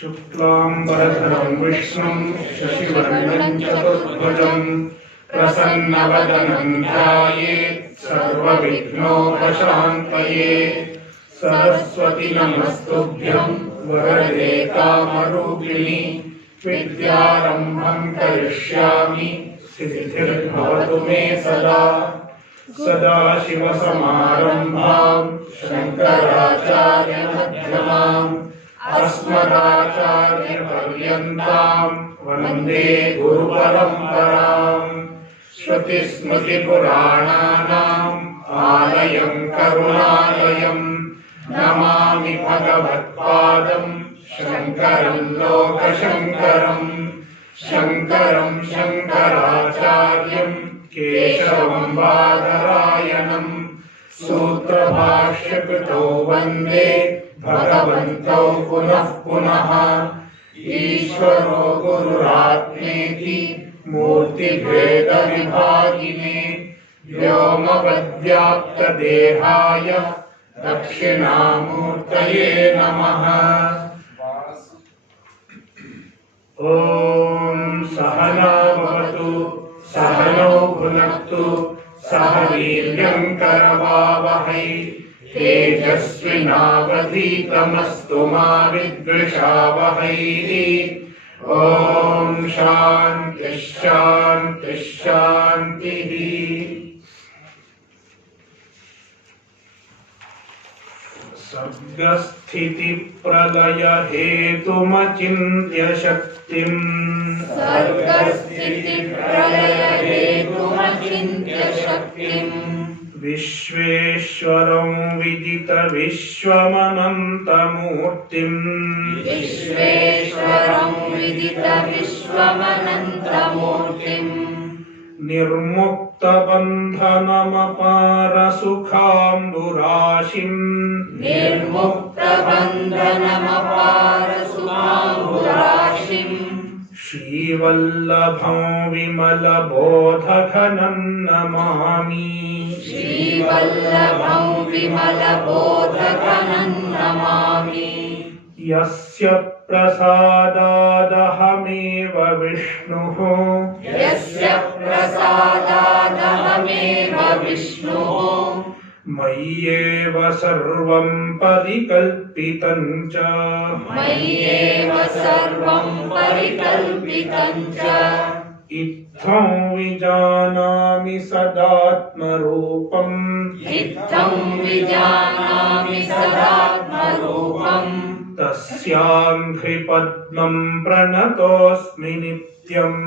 शुक्लांबरधरं विष्णुं शशिवर्णं चतुर्भुजं प्रसन्नवदनं ध्यायेत् सर्वविघ्नोपशान्तये। सरस्वती नमस्तुभ्यं वरदे कामरूपिणि विद्यारम्भं करिष्यामि सिद्धिर्भवतु मे सदा। सदाशिवसमारम्भां शङ्कराचार्यमध्यमाम् अस्मदाचार्यपर्यन्तां वन्दे गुरुपरम्पराम्। श्रुतिस्मृतिपुराणानाम् आलयं करुणालयं नमामि भगवत्पादं शङ्करं लोकशङ्करम्। शङ्करं शङ्कराचार्यं केशवं बादरायणं सूत्रभाष्यकृतो वन्दे भगवन्तौ पुनः पुनः। ईश्वरो गुरुरात्मेति मूर्तिभेदविभागिने व्योमवद्व्याप्तदेहाय दक्षिणामूर्तये नमः। ॐ सहना भवतु सहनौ भुनक्तु सह वीर्यं करवावहै तेजस्विनावधीतमस्तु मा विद्विषावहै। ॐ शान्तिः शान्तिः शान्तिः। सर्गस्थितिप्रलय हेतुमचिन्त्य शक्तिम् विश्वेश्वरं विदित विश्वमनन्तमूर्तिम् निर्मुक्तबन्धनमपार सुखाम्बुराशिम् श्रीवल्लभं विमलबोधघनं नमामि। यस्य प्रसादादहमेव विष्णुः मय्येव सर्वं परिकल्पितं च। इत्थं विजानामि सदात्मरूपम् तस्याङ्घ्रिपद्मं प्रणतोऽस्मि नित्यम्।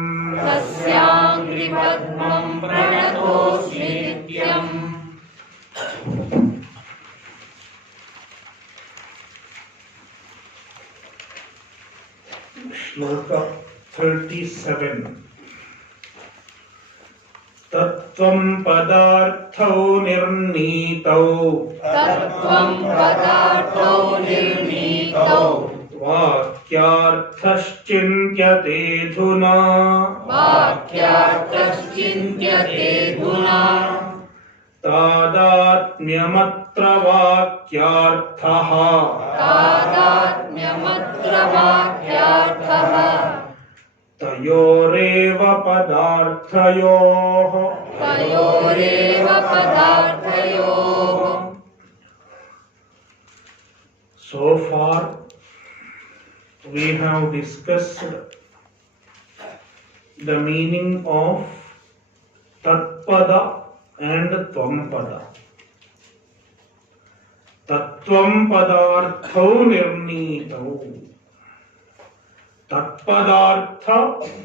श्लोका 37। तत्त्वं पदार्थौ निर्णीतौ वाक्यार्थश्चिन्त्यतेऽधुना तादात्म्यमत्र वाक्यार्थः तयोरेव पदार्थयोः। So far we have discussed the meaning of Tatpada and Tvampada. Tattvam padarthau nirnitau. Tatpadartha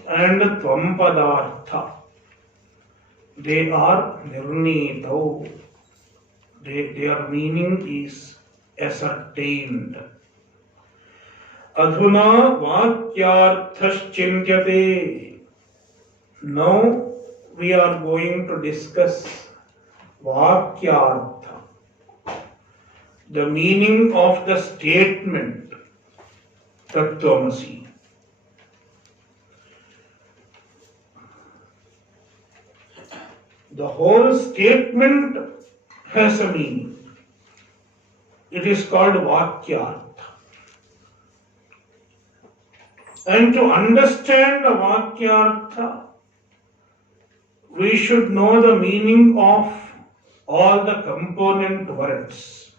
and Tvampadartha, they are nirnitau. Their meaning is ascertained. Adhuna vakyarthashchintyate. Now we are going to discuss vakyartha, the meaning of the statement Tattvamasi. The whole statement has a meaning. It is called Vakyartha. And to understand the Vakyartha, we should know the meaning of all the component words.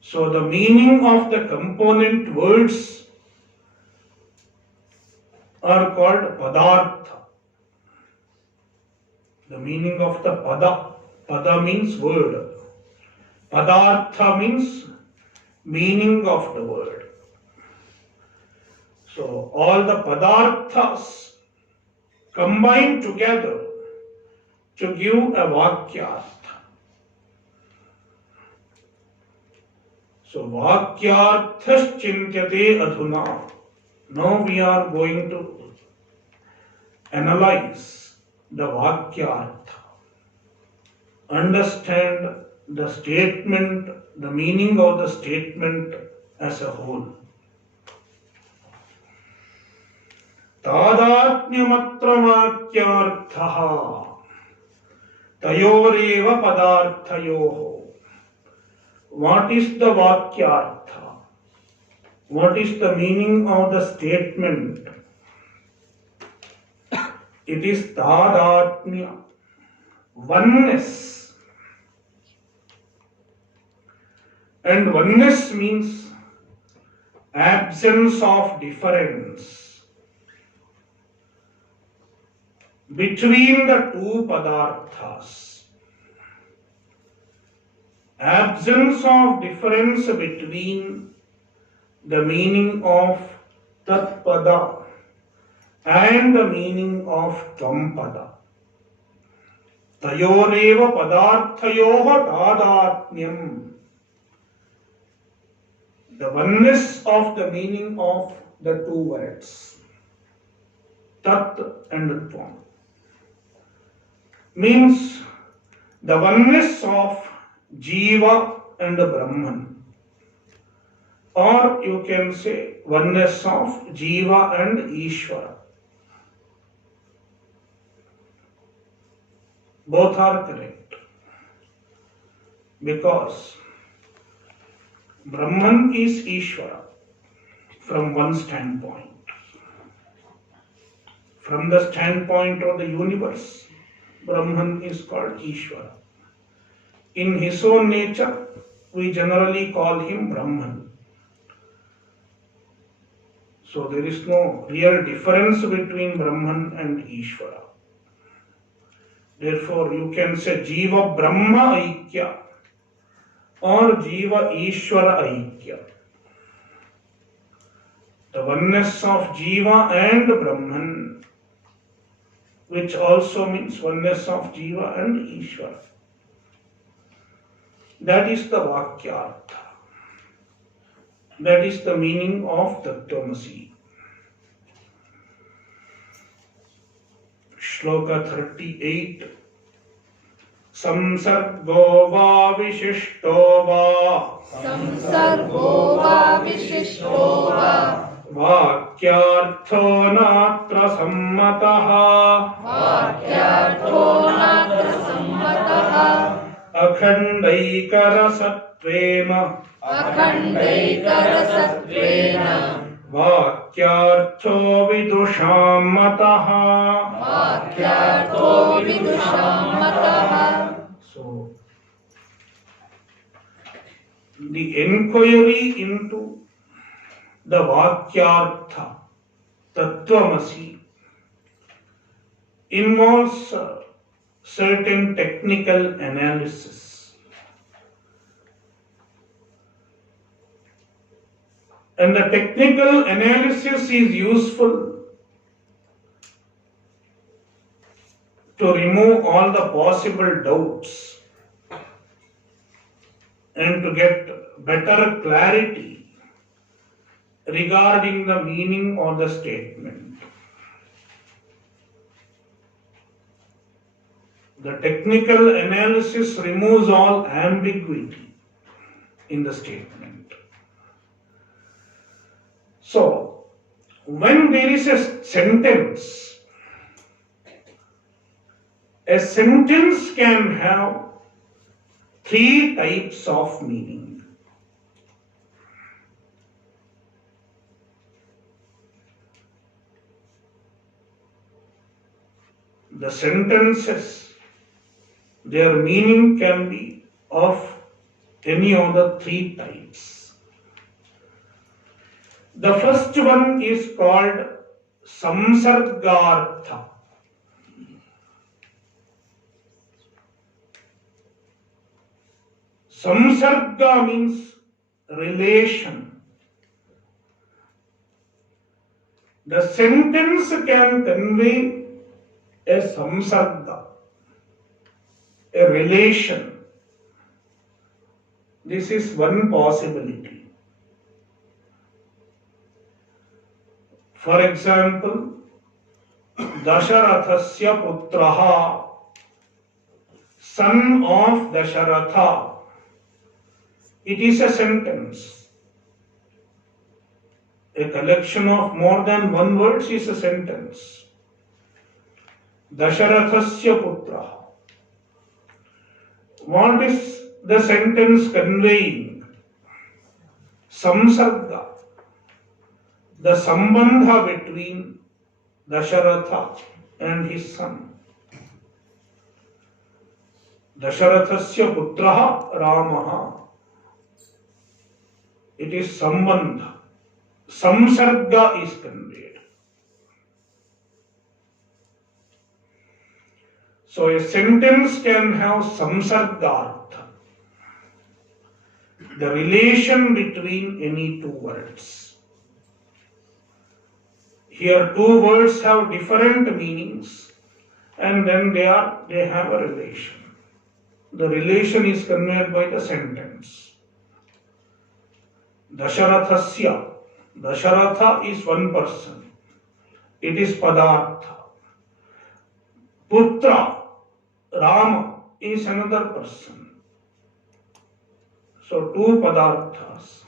So the meaning of the component words are called padartha. The meaning of the pada. Pada means word. Padartha means meaning of the word. So all the padarthas combine together to give a Vakyartha. So Vakyarthas chintyate adhuna. Now we are going to analyze the Vakyartha. Understand the statement, the meaning of the statement as a whole. Tadatnyamatra Vakyarthaha tayoreva padarthayoho. What is the Vakyartha? What is the meaning of the statement? It is tadatnya, oneness. And oneness means absence of difference between the two padarthas. Absence of difference between the meaning of tat pada and the meaning of tvam pada. Tayoreva padarthayoha tadatnyam. The oneness of the meaning of the two words, tat and tvam, means the oneness of Jiva and Brahman, or you can say oneness of Jiva and Ishvara. Both are correct, because Brahman is Ishvara from one standpoint. From the standpoint of the universe, Brahman is called Ishvara. In his own nature, we generally call him Brahman. So there is no real difference between Brahman and Ishvara. Therefore, you can say Jiva Brahma Aikya or Jiva Ishvara Aikya. The oneness of Jiva and Brahman, which also means oneness of Jiva and Ishvara. That is the Vakyartha. That is the meaning of Tattvamasi. Shloka 38. Samsargo va vishishto va. Samsargo va vishishto va. Vakyartho natra sammataha. Vakyartho natra sammataha. Akhandaikarasattvena. Akhandaikarasattvena. Vakyartho vidusham mataha. Vakyartho vidusham mataha. So, the inquiry into the Vakyartha, Tattvamasi, involves certain technical analysis. And the technical analysis is useful to remove all the possible doubts and to get better clarity regarding the meaning of the statement. The technical analysis removes all ambiguity in the statement. So, when there is a sentence can have three types of meaning. the sentences, their meaning can be of any of the three types. The first one is called samsargartha. Samsarga means relation. The sentence can convey a samsarga, a relation. This is one possibility. For example, Dasharathasya putraha, son of Dasharatha. It is a sentence. A collection of more than one words is a sentence. Dasharathasya putraha. What is the sentence conveying? Samsarga, the sambandha between Dasharatha and his son. Dasharathasya putraha Ramaha. It is sambandha. Samsarga is conveyed. So a sentence can have samsargartha, the relation between any two words. Here two words have different meanings and then they have a relation. The relation is conveyed by the sentence. Dasharathasya. Dasharatha is one person. It is padartha. Putra, Rama, is another person. So two padarthas.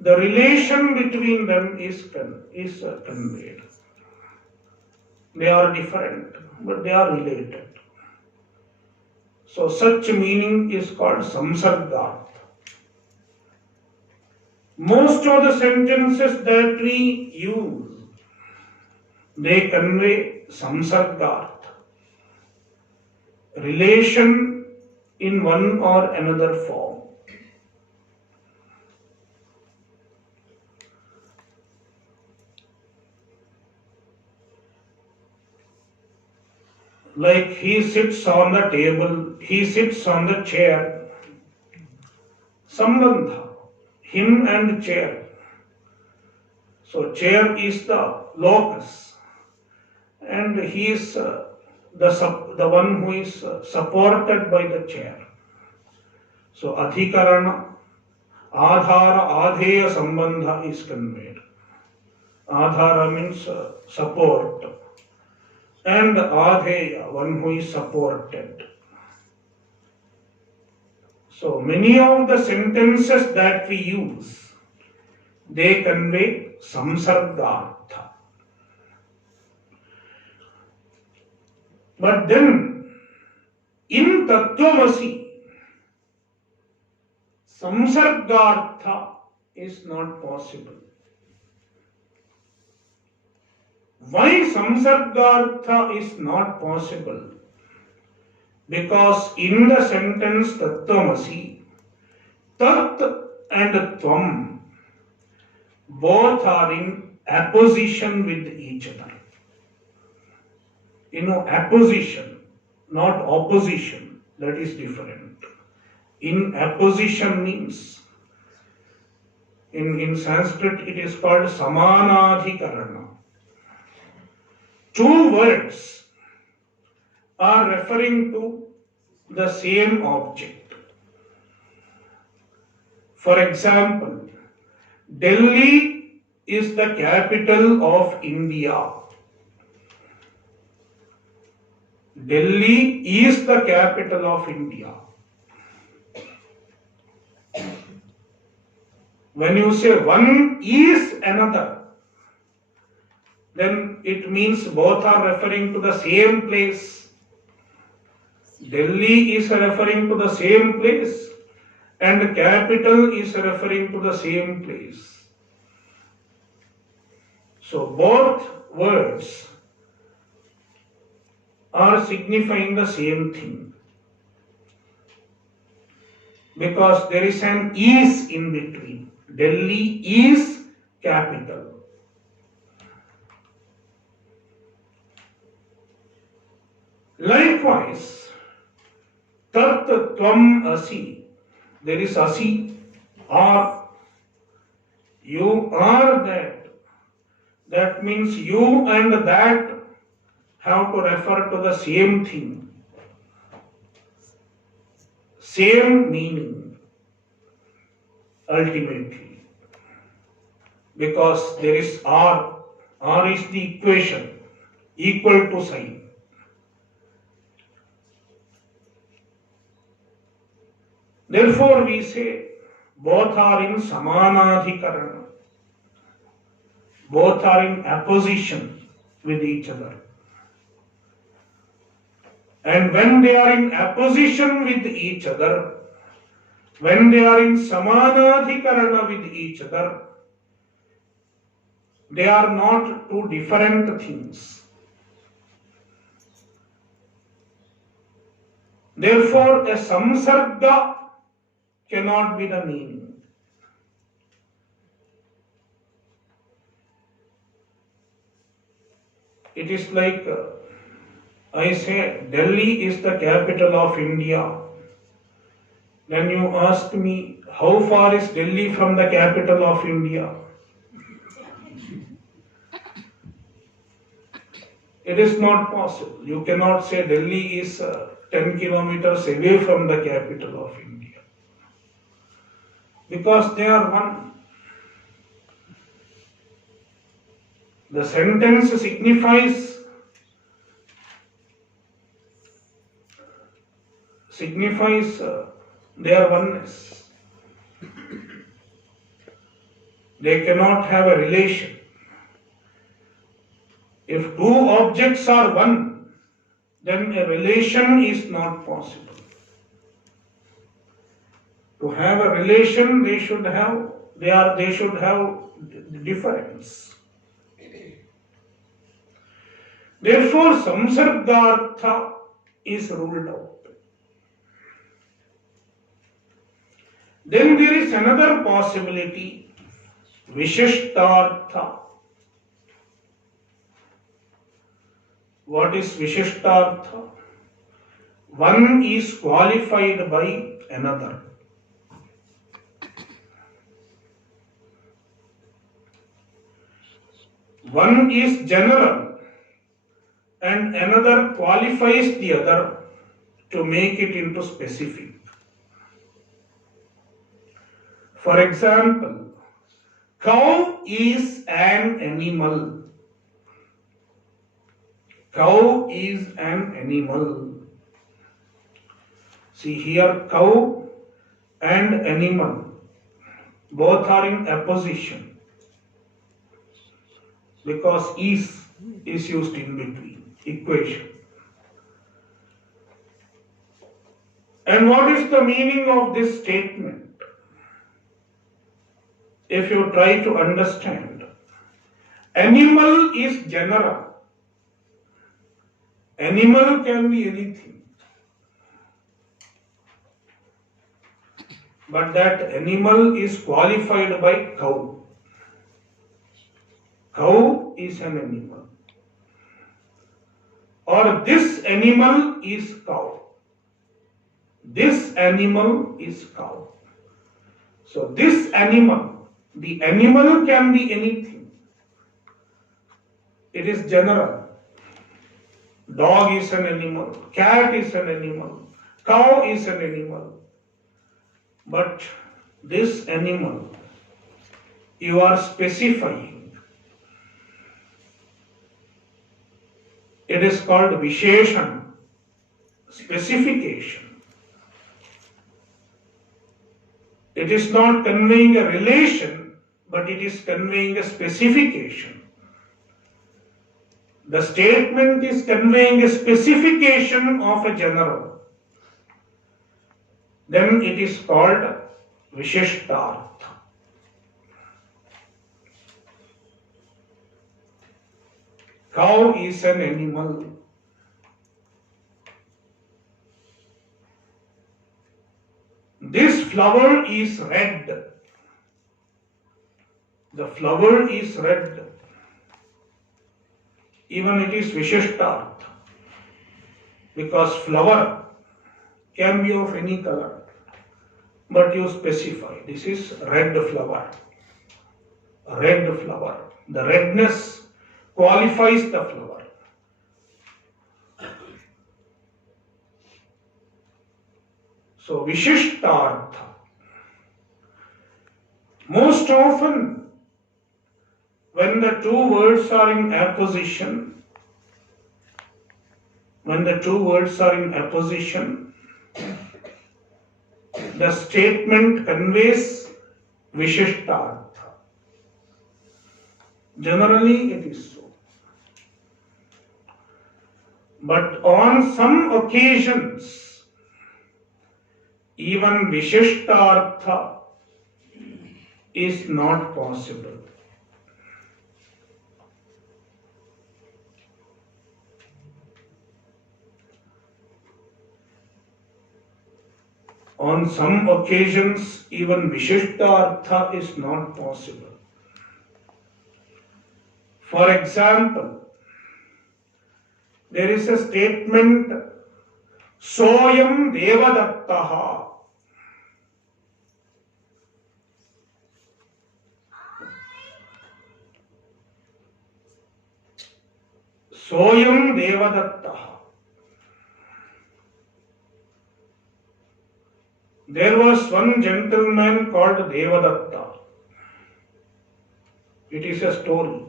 The relation between them is conveyed. They are different, but they are related. So such meaning is called samsargartha. Most of the sentences that we use, they convey samsargartha, relation in one or another form. Like he sits on the table, he sits on the chair. Sambandha, him and chair. So chair is the locus and he is the one who is supported by the chair. So adhikarana, adhara, adheya sambandha is conveyed. Adhara means support and adheya, one who is supported. So many of the sentences that we use, they convey samsargartha. But then, in Tattvamasi, samsargartha is not possible. Why samsargartha is not possible? Because in the sentence Tattvamasi, Tat and Tvam both are in apposition with each other. Apposition, not opposition, that is different. In apposition means, in Sanskrit it is called samanadhikarana. Two words are referring to the same object. For example, Delhi is the capital of India. Delhi is the capital of India. When you say one is another, then it means both are referring to the same place. Delhi is referring to the same place and capital is referring to the same place. So both words are signifying the same thing because there is an is in between. Delhi is capital. Likewise, tat tvam asi, there is asi or you are that. That means you and that have to refer to the same thing, same meaning ultimately. Because there is R is the equation, equal to sign. Therefore, we say both are in samanadhikarana, both are in opposition with each other. And when they are in opposition with each other, when they are in samanadhikarana with each other, they are not two different things. Therefore, a samsarga cannot be the meaning. It is like I say, Delhi is the capital of India. Then you ask me, how far is Delhi from the capital of India? It is not possible. You cannot say Delhi is 10 kilometers away from the capital of India. Because they are one. The sentence signifies their oneness. They cannot have a relation. If two objects are one, then a relation is not possible. To have a relation, they should have difference. Therefore, samsargartha is ruled out. Then there is another possibility, vishishtartha. What is vishishtartha? One is qualified by another. One is general and another qualifies the other to make it into specific. For example, cow is an animal. Cow is an animal. See here, cow and animal, both are in opposition because is used in between, equation. And what is the meaning of this statement? If you try to understand, animal is general. Animal can be anything. But that animal is qualified by cow. Cow is an animal. Or this animal is cow. This animal is cow. So this animal, the animal can be anything. It is general. Dog is an animal, cat is an animal, cow is an animal. But this animal, you are specifying. It is called visheshan, specification. It is not conveying a relation, but it is conveying a specification. The statement is conveying a specification of a general. Then it is called vishishtartha. Cow is an animal. flower is red. The flower is red. Even it is Vishishtarth. Because flower can be of any color. But you specify, this is red flower. Red flower. The redness qualifies the flower. So, Vishishtartha. Most often, when the two words are in apposition, the statement conveys Vishishtartha. Generally, it is so. But on some occasions, even Vishishtartha is not possible. On some occasions, even Vishishtartha is not possible. For example, there is a statement, Soyam Devadattaha. Soyam Devadattaha. There was one gentleman called Devadatta. It is a story.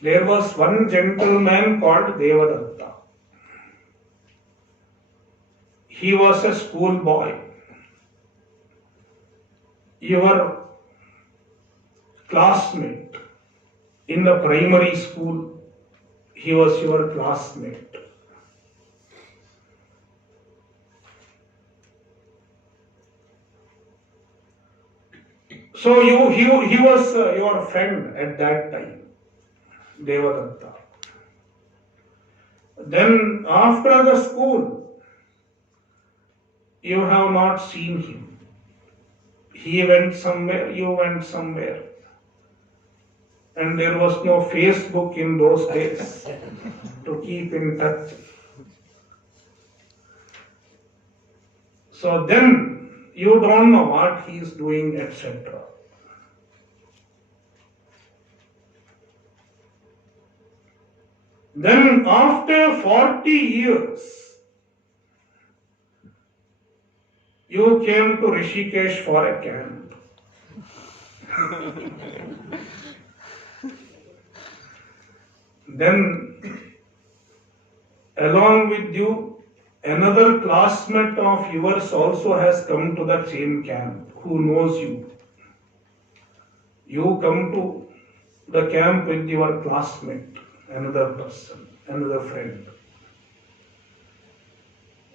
There was one gentleman called Devadatta. He was a schoolboy. Your classmate in the primary school, he was your classmate. So he was your friend at that time, Devadatta. Then after the school, you have not seen him. He went somewhere, you went somewhere. And there was no Facebook in those days to keep in touch. So then you don't know what he is doing, etc. Then after 40 years, you came to Rishikesh for a camp. Then, along with you, another classmate of yours also has come to the same camp, who knows you. You come to the camp with your classmate, another person, another friend.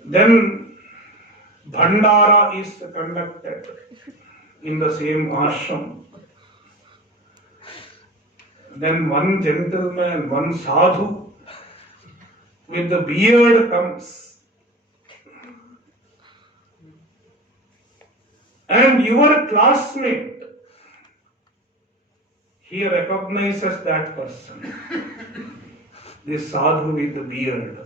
Then Bhandara is conducted in the same ashram. Then one gentleman, one sadhu with the beard comes. And your classmate, he recognizes that person, this sadhu with the beard.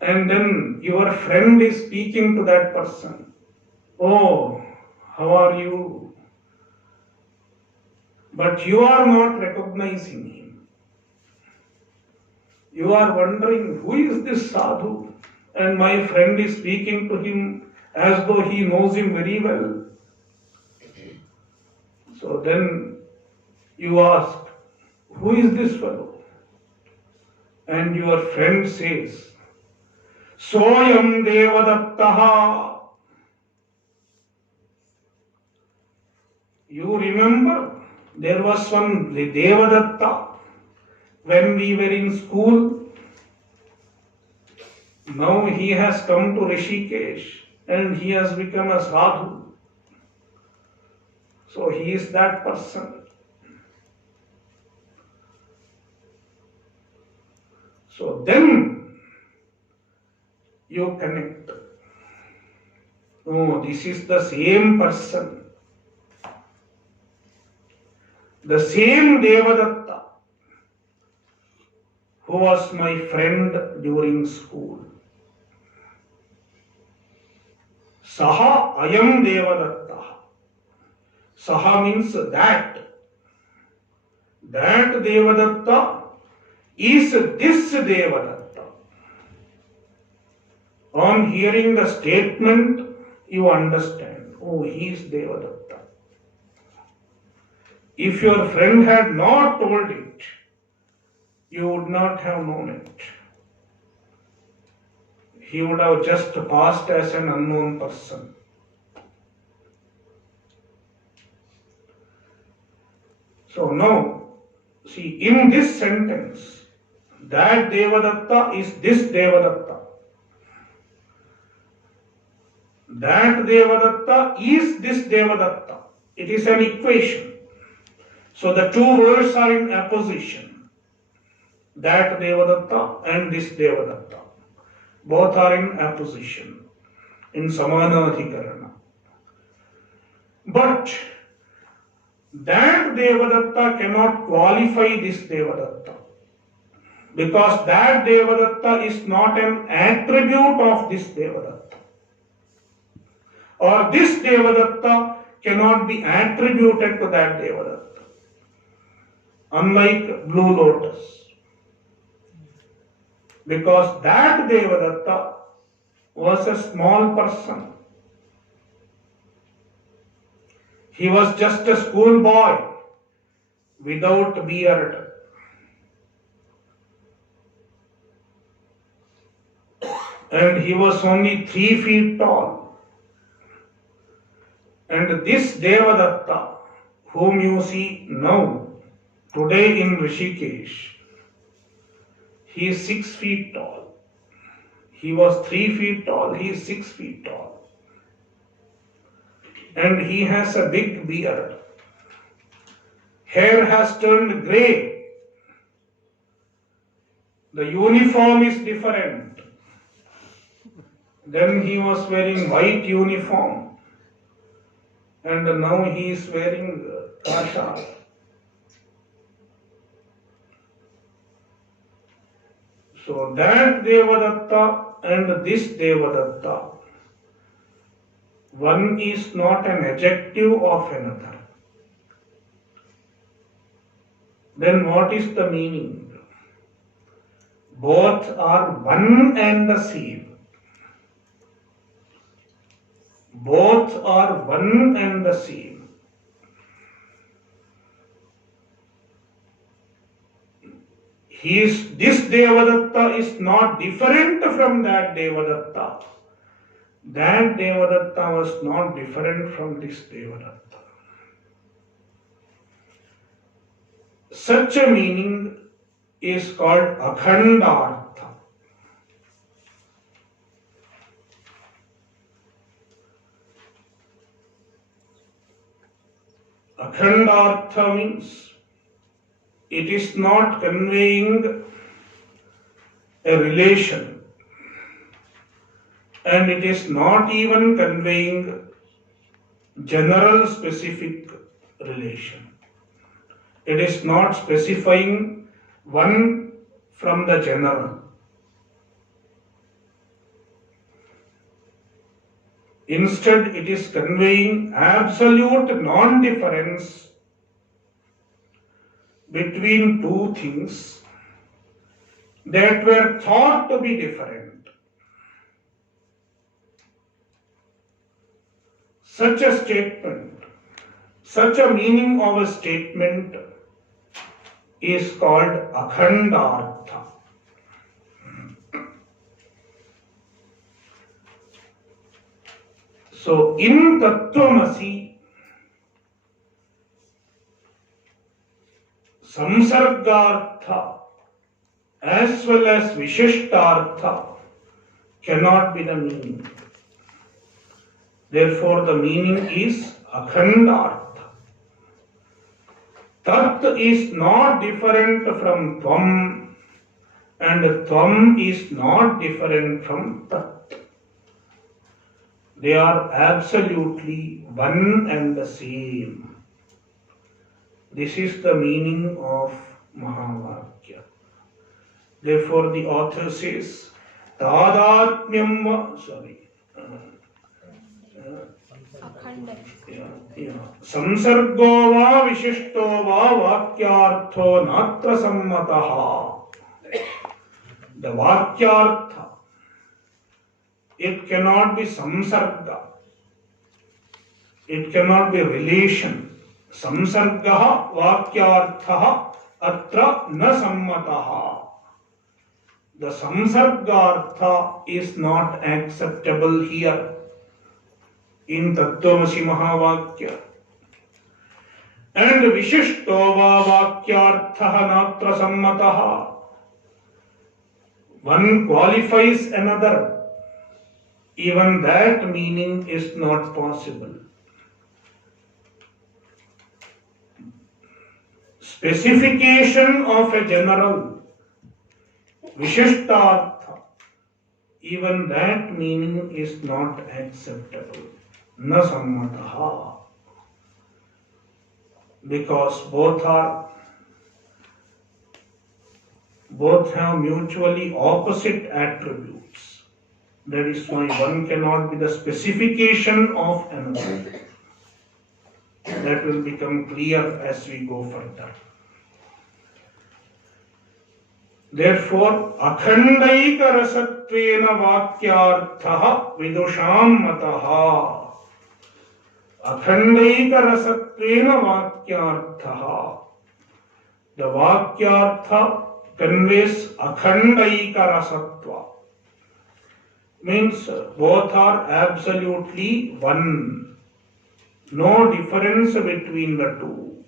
And then your friend is speaking to that person. Oh, how are you? But you are not recognizing him. You are wondering, who is this sadhu? And my friend is speaking to him as though he knows him very well. So then you ask, who is this fellow? And your friend says, Soyam Devadattaha. You remember? There was one Devadatta when we were in school. Now he has come to Rishikesh and he has become a sadhu. So he is that person. So then you connect. No, this is the same person. The same Devadatta who was my friend during school. Saha ayam Devadatta. Saha means that. That Devadatta is this Devadatta. On hearing the statement, you understand, oh, he is Devadatta. If your friend had not told it, you would not have known it. He would have just passed as an unknown person. So now, see, in this sentence, that Devadatta is this Devadatta. That Devadatta is this Devadatta. It is an equation. So the two words are in opposition. That Devadatta and this Devadatta. Both are in opposition, in Samanadhikarana. But that Devadatta cannot qualify this Devadatta. Because that Devadatta is not an attribute of this Devadatta. Or this Devadatta cannot be attributed to that Devadatta. Unlike blue lotus. Because that Devadatta was a small person. He was just a schoolboy without beard. And he was only 3 feet tall. And this Devadatta, whom you see now, today in Rishikesh, he is 6 feet tall. He was 3 feet tall, he is 6 feet tall. And he has a big beard. Hair has turned grey. The uniform is different. Then he was wearing white uniform. And now he is wearing kasha. So that Devadatta and this Devadatta, one is not an adjective of another. Then what is the meaning? Both are one and the same. Both are one and the same. This Devadatta is not different from that Devadatta. That Devadatta was not different from this Devadatta. Such a meaning is called Akhandartha. Akhandartha means it is not conveying a relation, and it is not even conveying general specific relation. It is not specifying one from the general. Instead, it is conveying absolute non-difference between two things that were thought to be different. Such a statement, such a meaning of a statement is called Akhandartha. So, in Tattvamasi, Samsargartha as well as Vishishtartha cannot be the meaning. Therefore, the meaning is Akhandartha. Tat is not different from Tvam, and Tvam is not different from Tat. They are absolutely one and the same. This is the meaning of Mahavakya. Therefore, the author says, Tadatmyam Samsargo va Vishishto va Vakyartho Natra Sammataha. The Vakyartha, it cannot be samsarga. It cannot be relation. Samsargaha Vakyarthaha Atra na Sammataha. The samsargartha is not acceptable here in Tattvamasi Mahavakya. And Vishishtova Vakyarthaha Natra Sammataha. One qualifies another. Even that meaning is not possible. Specification of a general, Vishishtartha, even that meaning is not acceptable. Na sammataha. Because both have mutually opposite attributes. That is why one cannot be the specification of another. That will become clear as we go further. Therefore, akhandaika rasatvena vakyarthaha vidusham mataha. Akhandaika rasatvena vakyarthaha. The vakyartha conveys akhandaika rasatva. Means both are absolutely one. No difference between the two.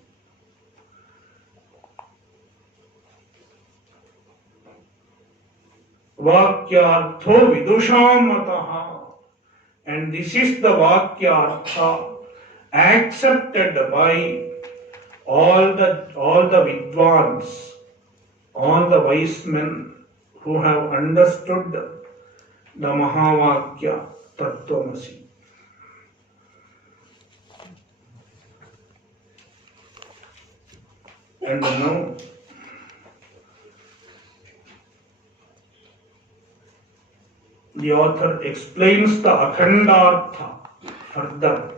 Vakyartho vidusham mataha. And this is the Vakyartha accepted by all the Vidwans, all the wise men who have understood the Mahavakya Tattvamasi. And now, the author explains the Akhandartha further.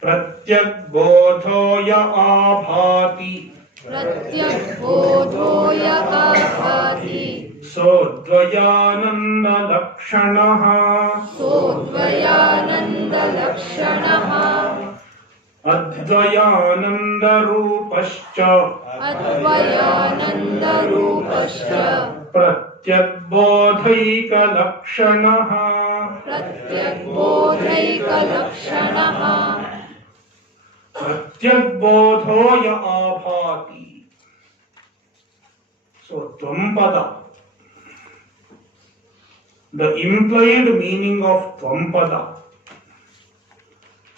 Pratyak bodhoya abhati. Pratyak bodhoya abhati. Sodvayananda lakshanaha. Sodvayananda lakshanaha. Advayananda rupascha. Advayananda rupascha. Pratyak bodhaika lakshanaha. Pratyak bodhaika lakshanaha. Pratyak bodhoya abhati. So, Tvampada. The implied meaning of Tvampada.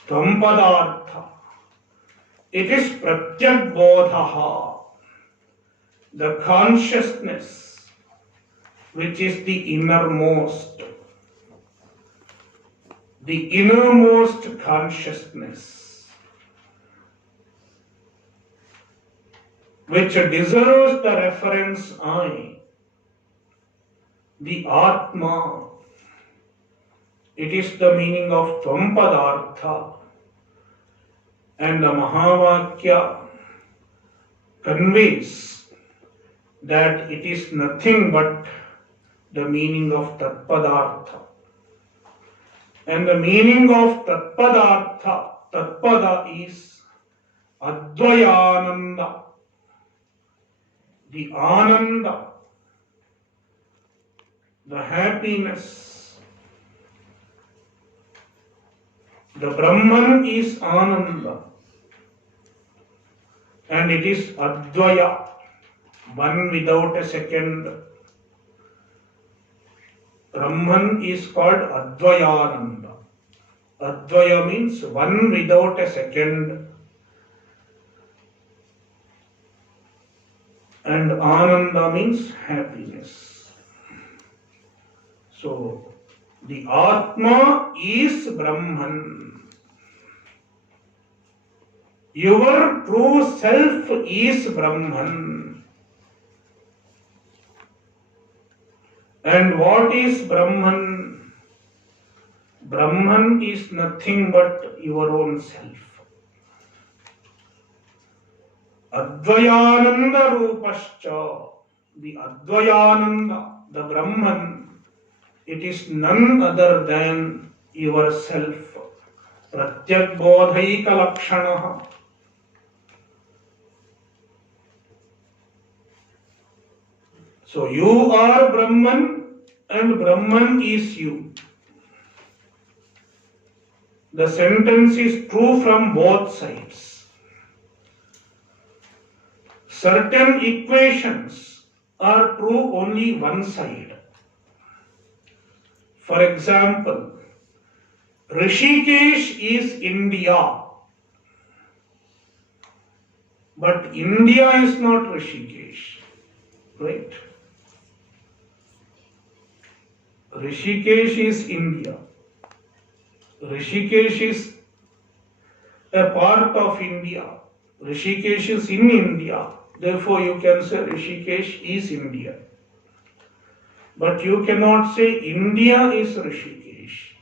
Tvampadartha. It is Pratyak bodhaha. The consciousness which is the innermost consciousness, which deserves the reference I, the Atma. It is the meaning of Tvampadartha. And the Mahavakya conveys that it is nothing but the meaning of Tatpadartha. And the meaning of Tatpada is Advayananda, the Ananda, the happiness. The Brahman is Ananda, and it is Advaya, one without a second. Brahman is called Advayananda. Advaya means one without a second, and Ananda means happiness. So, The Atma is Brahman. Your true self is Brahman. And what is Brahman? Brahman is nothing but your own self. Advayananda Rupascha, the Advayananda, the Brahman, it is none other than yourself. Pratyak bodhaika lakshanaha. So you are Brahman and Brahman is you. The sentence is true from both sides. Certain equations are true only one side. For example, Rishikesh is India, but India is not Rishikesh, right? Rishikesh is India. Rishikesh is a part of India. Rishikesh is in India. Therefore, you can say Rishikesh is India. But you cannot say India is Rishikesh.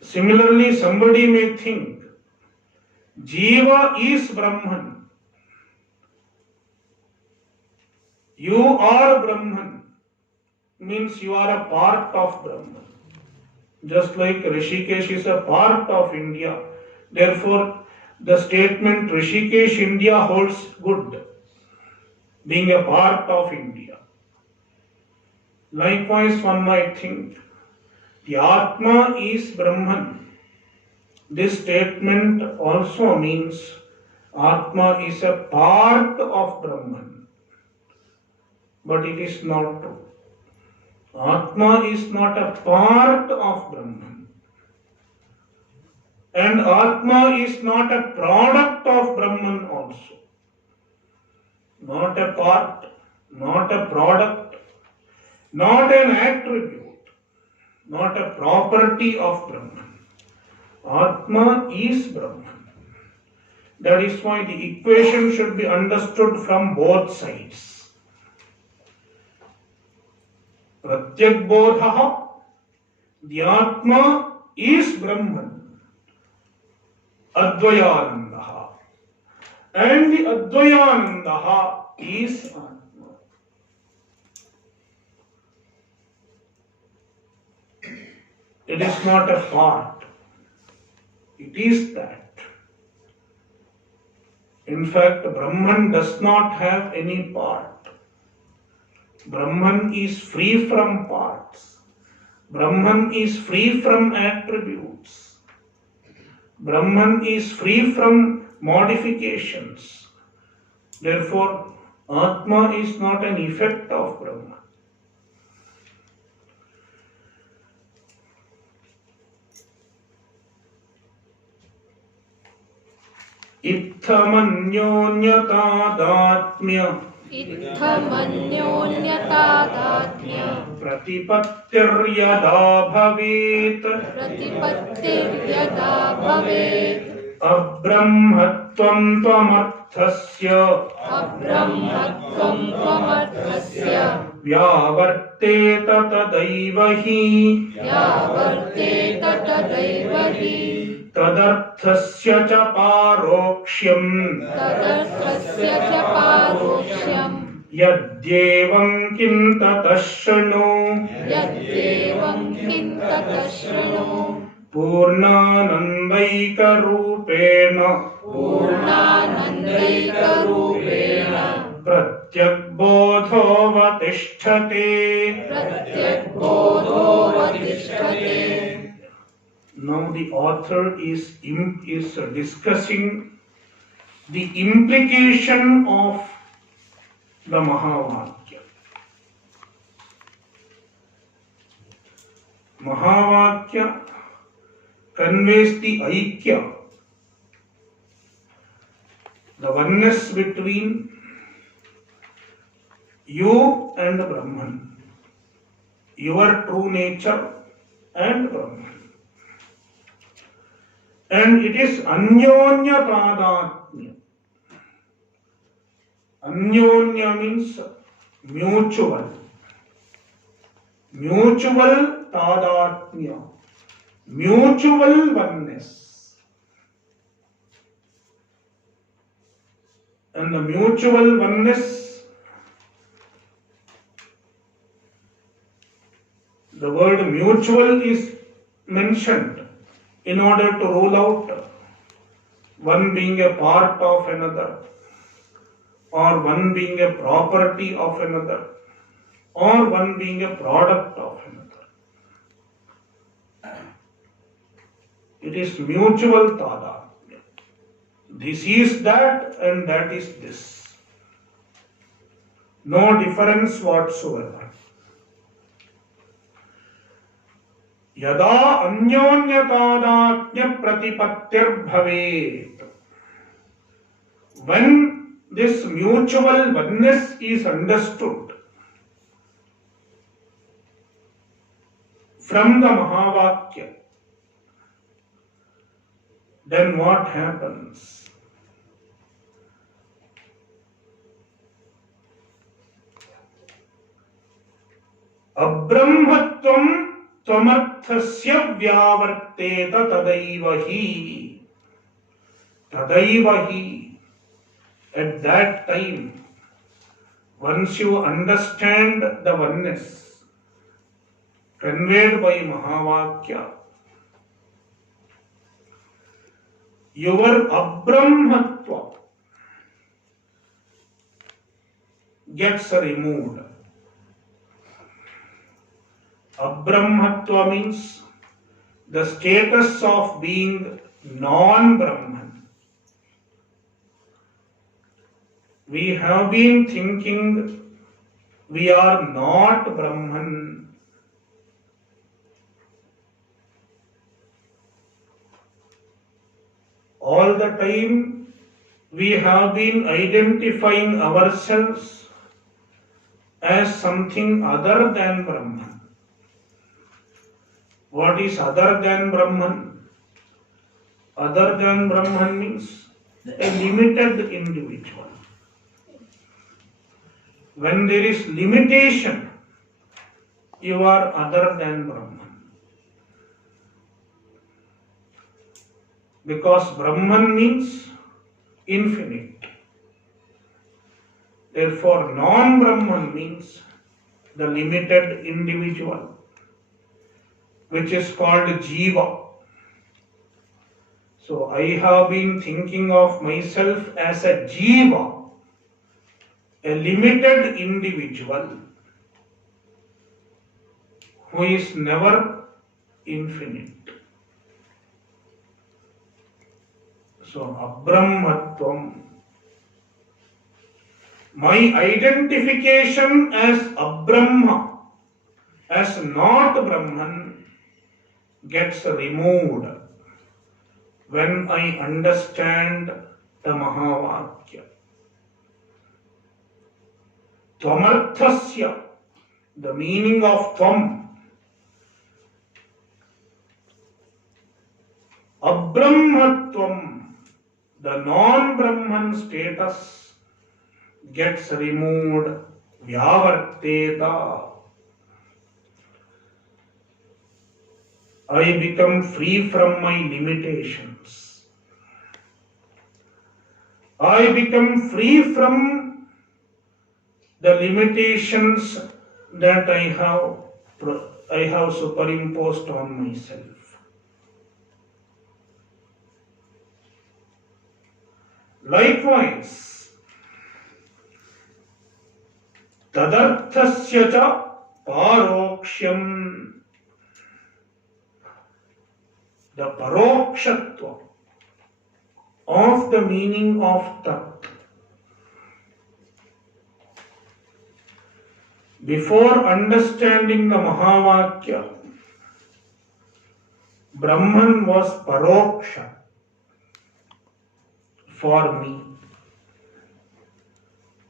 Similarly, somebody may think Jiva is Brahman. You are Brahman means you are a part of Brahman. Just like Rishikesh is a part of India. Therefore, the statement Rishikesh, India holds good, being a part of India. Likewise, one might think the Atma is Brahman. This statement also means Atma is a part of Brahman. But it is not true. Atma is not a part of Brahman. And Atma is not a product of Brahman also. Not a part, not a product, not an attribute, not a property of Brahman. Atma is Brahman. That is why the equation should be understood from both sides. Pratyak bodhaha, the Atma is Brahman. Advayananda. And the Advayananda is Atma. It is not a part. It is that. In fact, Brahman does not have any part. Brahman is free from parts. Brahman is free from attributes. Brahman is free from modifications. Therefore, Atma is not an effect of Brahman. Ithamanyonyatadātmya Pratipattiryada bhavet Abrahmatvam tvamarthasya Vyavarteta tadaiva hi Tadarthasya cha parokṣyam Yadyevam kintata shṛṇu Purnānandaika rūpena Pratyak bodho vatisthate. Now the author is discussing the implication of the Mahavakya. Mahavakya conveys the Aikya, the oneness between You and Brahman. Your true nature and Brahman. And it is Anyonya Tadatmya. Anyonya means mutual. Mutual Tadatmya. Mutual oneness. And the mutual oneness, the word mutual is mentioned in order to rule out one being a part of another, or one being a property of another, or one being a product of another. It is mutual tada. This is that and that is this. No difference whatsoever. Yada anyonyatādatmya pratipattir bhavet. When this mutual oneness is understood from the Mahavakya, then what happens? Abrahmatvam tvamarthasya vyavarteta tadaivahi. Tadaivahi. At that time, once you understand the oneness conveyed by Mahavakya, your abrahmatva gets removed. Abrahmatva means the status of being non-Brahman. We have been thinking we are not Brahman. All the time we have been identifying ourselves as something other than Brahman. What is other than Brahman? Other than Brahman means a limited individual. When there is limitation, you are other than Brahman. Because Brahman means infinite. Therefore, non-Brahman means the limited individual, which is called Jiva. So I have been thinking of myself as a Jiva, a limited individual who is never infinite. So Abrahmatvam. My identification as Abrahma, as not Brahman, gets removed when I understand the Mahavakya. Tvamarthasya, the meaning of Tvam. Abrahmatvam, the non-Brahman status, gets removed. Vyavarteta. I become free from my limitations. I become free from the limitations that I have superimposed on myself. Likewise, tadarthasya cha paroksham, the parokshatva of the meaning of tat. Before understanding the Mahavakya, Brahman was paroksha for me.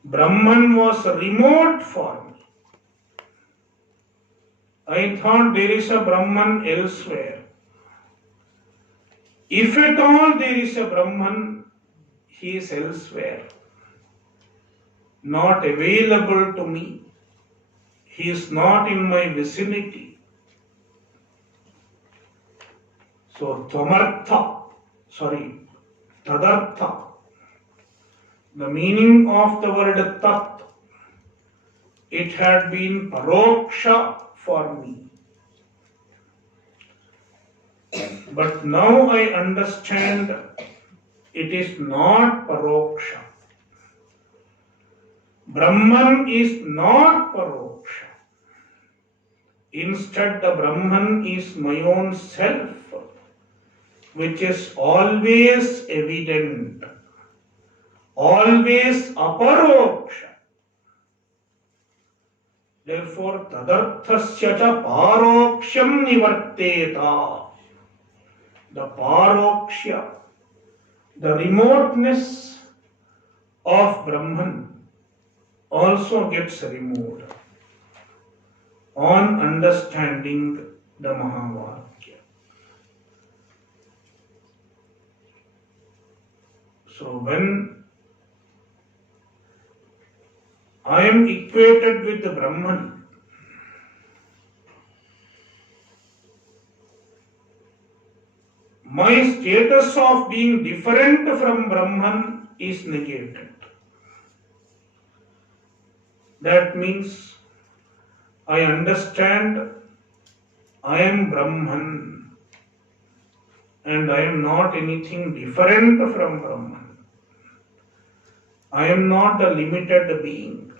Brahman was remote for me. I thought there is a Brahman elsewhere. If at all there is a Brahman, he is elsewhere, not available to me. He is not in my vicinity. So, tadartha. The meaning of the word tat, it had been paroksha for me. But now I understand it is not paroksha. Brahman is not paroksha. Instead, the Brahman is my own self, which is always evident, always aparoksha. Therefore, tadarthasya cha paroksham nivarteta. The paroksha, the remoteness of Brahman also gets removed on understanding the Mahavakya. So when I am equated with the Brahman, my status of being different from Brahman is negated. That means I understand I am Brahman and I am not anything different from Brahman. I am not a limited being.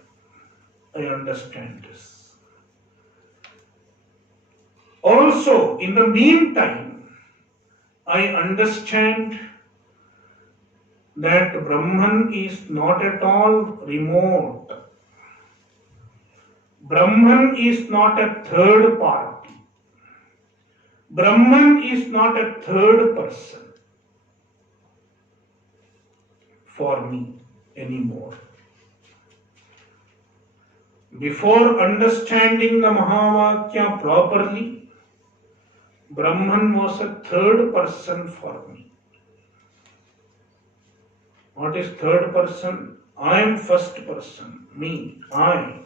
I understand this. Also, in the meantime, I understand that Brahman is not at all remote. Brahman is not a third party. Brahman is not a third person for me anymore. Before understanding the Mahavakya properly, Brahman was a third person for me. What is third person? I am first person, me, I.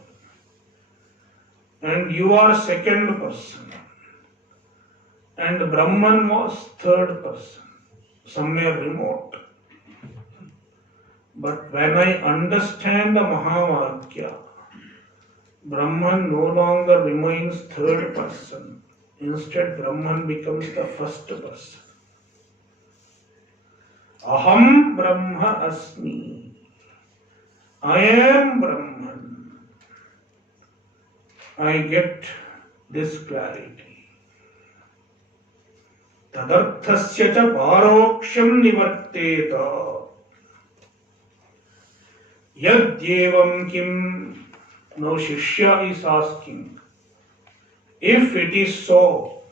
And you are second person. And Brahman was third person, somewhere remote. But when I understand the Mahavakya, Brahman no longer remains third person. Instead, Brahman becomes the first person. Aham Brahma Asmi. I am Brahman. I get this clarity. Tadarthasya cha paroksham nivarteta. Yadyevam kim. Now Shishya is asking, if it is so,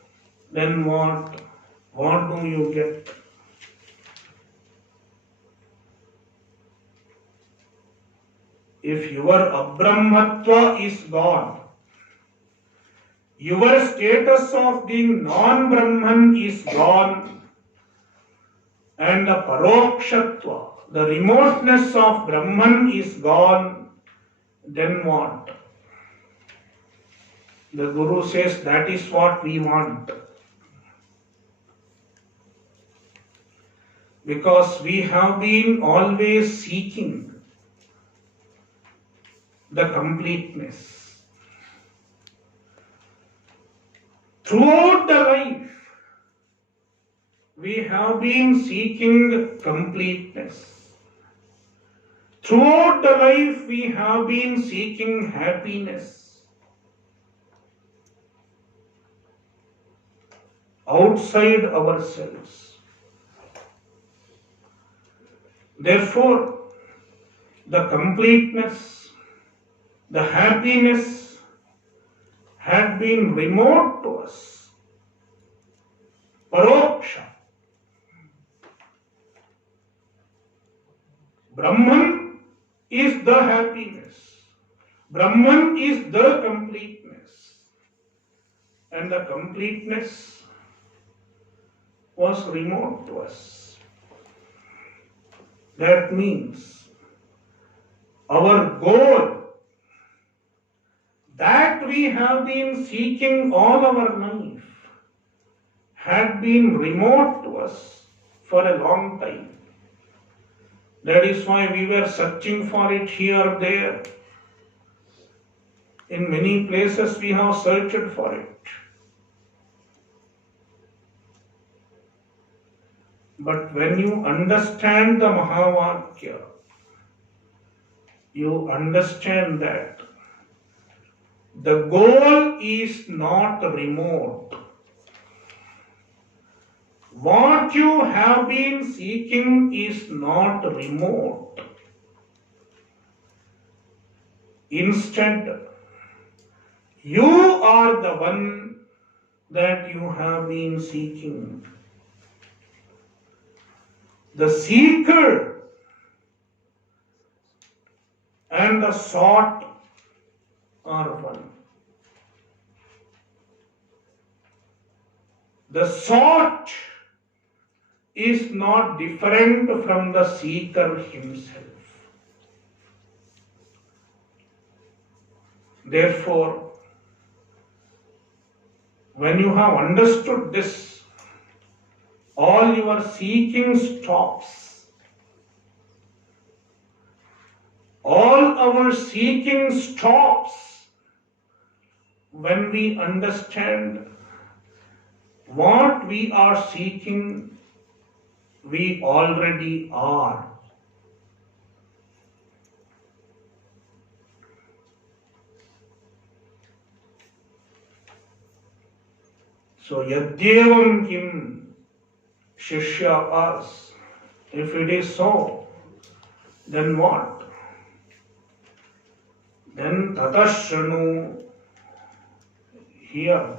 then what? What do you get? If your abrahmatva is gone, your status of being non-Brahman is gone, and the parokshatva, the remoteness of Brahman is gone, then what? The Guru says that is what we want. Because we have been always seeking the completeness. Throughout the life, we have been seeking completeness. Throughout the life, we have been seeking happiness. Outside ourselves. Therefore, the completeness, the happiness had been remote to us. Paroksha. Brahman is the happiness. Brahman is the completeness. And the completeness was remote to us. That means our goal that we have been seeking all our life had been remote to us for a long time. That is why we were searching for it here, there. In many places we have searched for it. But when you understand the Mahavakya, you understand that the goal is not remote. What you have been seeking is not remote. Instead, you are the one that you have been seeking. The seeker and the sought are one. The sought is not different from the seeker himself. Therefore, when you have understood this, all your seeking stops. All our seeking stops when we understand what we are seeking, we already are. So, yadyevam kim shishya asks, if it is so, then what? Then tatashranu, here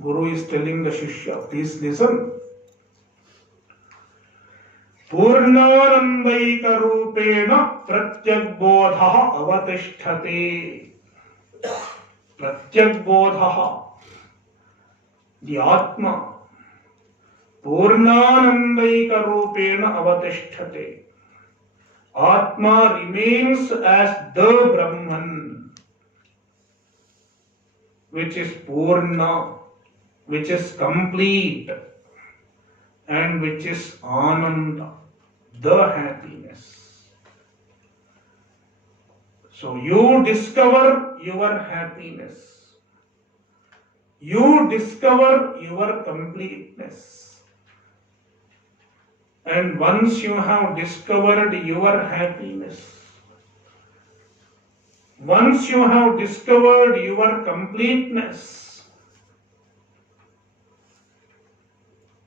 Guru is telling the Shishya, please listen. Purnanandaika rupena pratyagbodha avatisthate. Pratyagbodha, the Atma, Purnanandaika rupena avatisthate. Atma remains as the Brahman, which is Purna, which is complete, and which is Ananda, the happiness. So you discover your happiness. You discover your completeness. And once you have discovered your happiness, once you have discovered your completeness,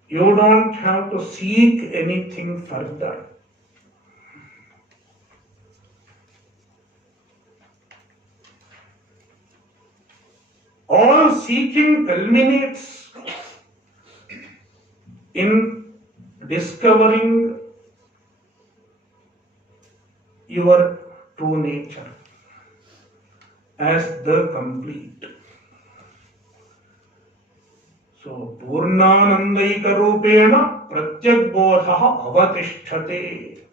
you don't have to seek anything further. All seeking culminates in discovering your true nature as the complete. So, Purnanandaika rupena pratyagbodha avatisthate.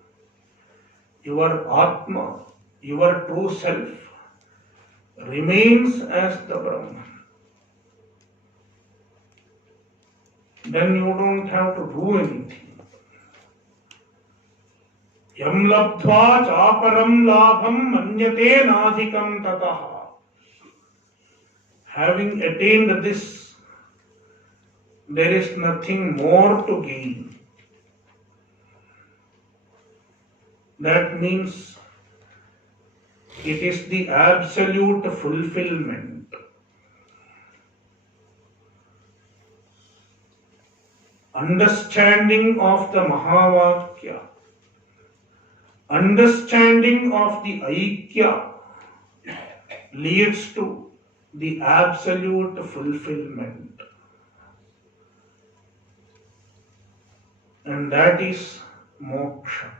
Your Atma, your true self, remains as the Brahman. Then you don't have to do anything. Yam labdhva chaparam labham manyate nadhikam tataha. Having attained this, there is nothing more to gain. That means it is the absolute fulfillment. Understanding of the Mahavakya, understanding of the Aikya leads to the absolute fulfillment. And that is moksha.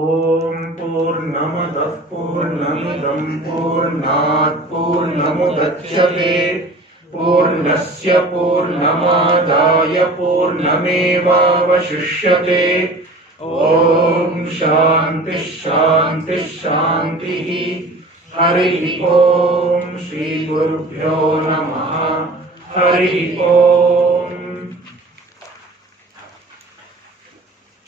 ॐ पूर्णमदः पूर्णमिदं पूर्णात् पूर्णमुदच्यते पूर्णस्य पूर्णमादाय पूर्णमेवावशिष्यते ॐ शान्तिः शान्तिः शान्तिः हरिः ॐ श्रीगुरुभ्यो नमः हरिः ॐ